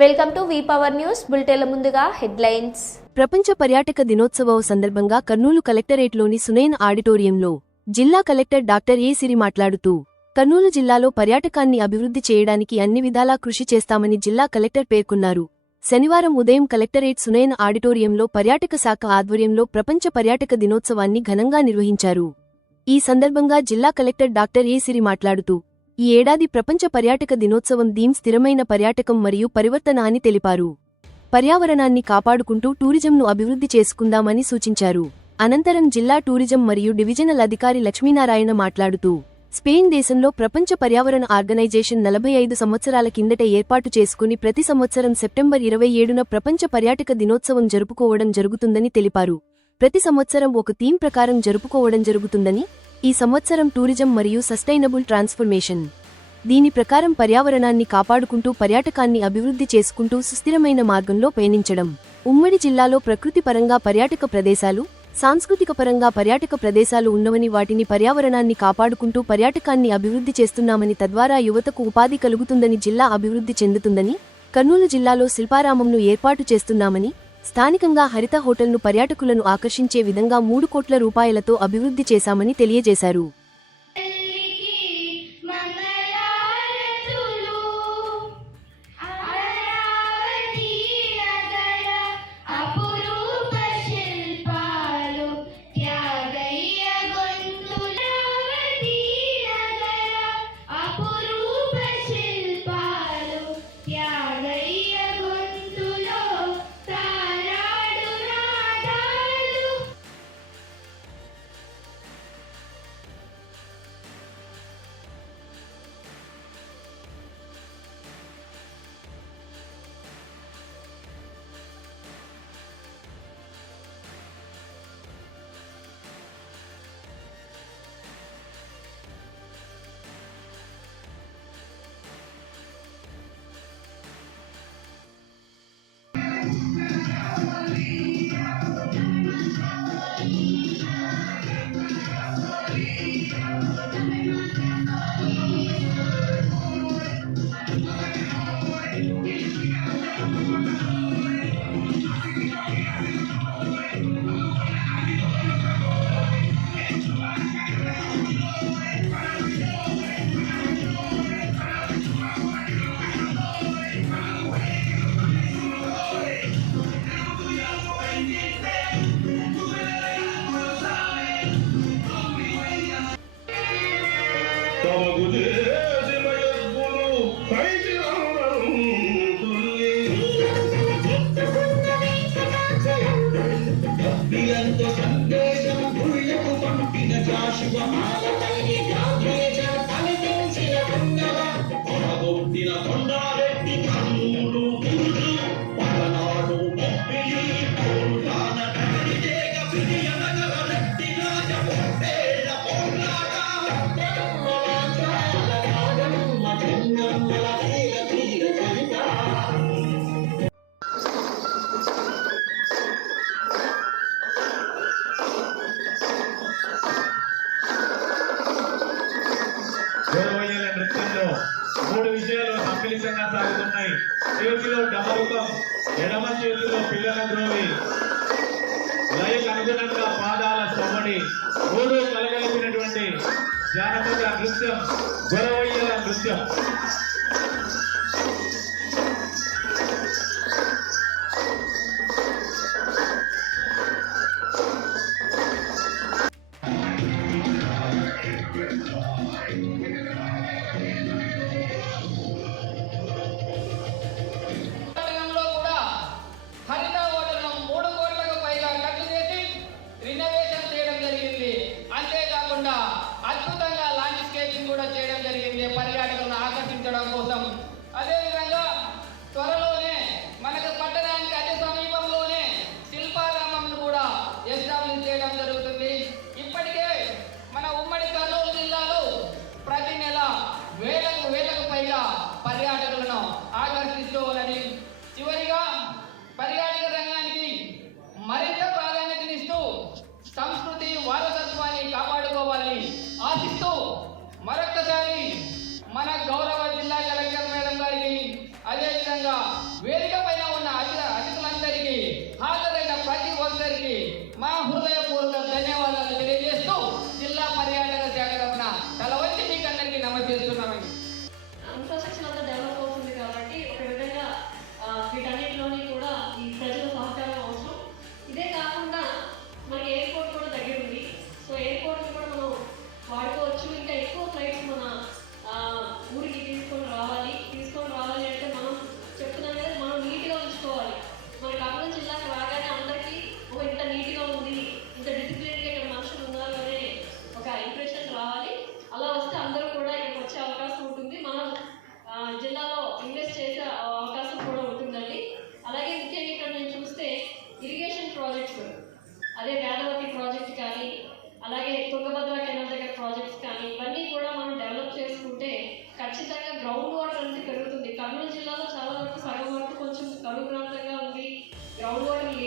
Welcome to V power news. బులెటిన్ల ముందుగా headlines. ప్రపంచ పర్యాటక దినోత్సవం సందర్భంగా కర్నూలు కలెక్టరేట్లోని సునైన్ ఆడిటోరియంలో జిల్లా కలెక్టర్ డాక్టర్ ఏ సిరి మాట్లాడుతూ కర్నూలు జిల్లాలో పర్యాటకాన్ని అభివృద్ధి చేయడానికి అన్ని విధాలా కృషి చేస్తామని జిల్లా కలెక్టర్ పేర్కొన్నారు. శనివారం ఉదయం కలెక్టరేట్ సునైన్ ఆడిటోరియంలో పర్యాటక శాఖ ఆధ్వర్యంలో ప్రపంచ పర్యాటక దినోత్సవాన్ని ఘనంగా నిర్వహించారు. ఈ సందర్భంగా జిల్లా కలెక్టర్ డాక్టర్ ఏ సిరి మాట్లాడుతూ ఈ ఏడాది ప్రపంచ పర్యాటక దినోత్సవం థీమ్ స్థిరమైన పర్యాటకం మరియు పరివర్తన అని తెలిపారు. పర్యావరణాన్ని కాపాడుకుంటూ టూరిజంను అభివృద్ధి చేసుకుందామని సూచించారు. అనంతరం జిల్లా టూరిజం మరియు డివిజనల్ అధికారి లక్ష్మీనారాయణ మాట్లాడుతూ స్పెయిన్ దేశంలో ప్రపంచ పర్యావరణ ఆర్గనైజేషన్ నలభై ఐదు సంవత్సరాల కిందట ఏర్పాటు చేసుకుని ప్రతి సంవత్సరం సెప్టెంబర్ ఇరవై ఏడున ప్రపంచ పర్యాటక దినోత్సవం జరుపుకోవడం జరుగుతుందని తెలిపారు. ప్రతి సంవత్సరం ఒక థీమ్ ప్రకారం జరుపుకోవడం జరుగుతుందని ఈ సంవత్సరం టూరిజం మరియు సస్టైనబుల్ ట్రాన్స్ఫర్మేషన్ దీని ప్రకారం పర్యావరణాన్ని కాపాడుకుంటూ పర్యాటకాన్ని అభివృద్ధి చేసుకుంటూ సుస్థిరమైన మార్గంలో పయనించడం. ఉమ్మడి జిల్లాలో ప్రకృతి పరంగా పర్యాటక ప్రదేశాలు సాంస్కృతిక పరంగా పర్యాటక ప్రదేశాలు ఉన్నవని వాటిని పర్యావరణాన్ని కాపాడుకుంటూ పర్యాటకాన్ని అభివృద్ధి చేస్తున్నామని తద్వారా యువతకు ఉపాధి కలుగుతుందని జిల్లా అభివృద్ధి చెందుతుందని కర్నూలు జిల్లాలో శిల్పారామంను ఏర్పాటు చేస్తున్నామని స్థానికంగా హరిత హోటల్ను పర్యాటకులను ఆకర్షించే విధంగా మూడు కోట్ల రూపాయలతో అభివృద్ధి చేశామని తెలియజేశారు. Música చేతిలో డమరుకం ఎడమ చేతిలో పిల్లల ద్రోవి లయకు అనుగుణంగా పాదాల సొమ్మడి మూడు కలగలిపినటువంటి జానపద నృత్యం గొరవయ్యల నృత్యం. కానీ అలాగే తుంగభద్ర కెనాల్ దగ్గర ప్రాజెక్ట్స్ కానీ ఇవన్నీ కూడా మనం డెవలప్ చేసుకుంటే ఖచ్చితంగా గ్రౌండ్ వాటర్ అనేది పెరుగుతుంది. కర్నూలు జిల్లాలో చాలా వరకు సగం వరకు కొంచెం కరువు ప్రాంతంగా ఉంది. Ground water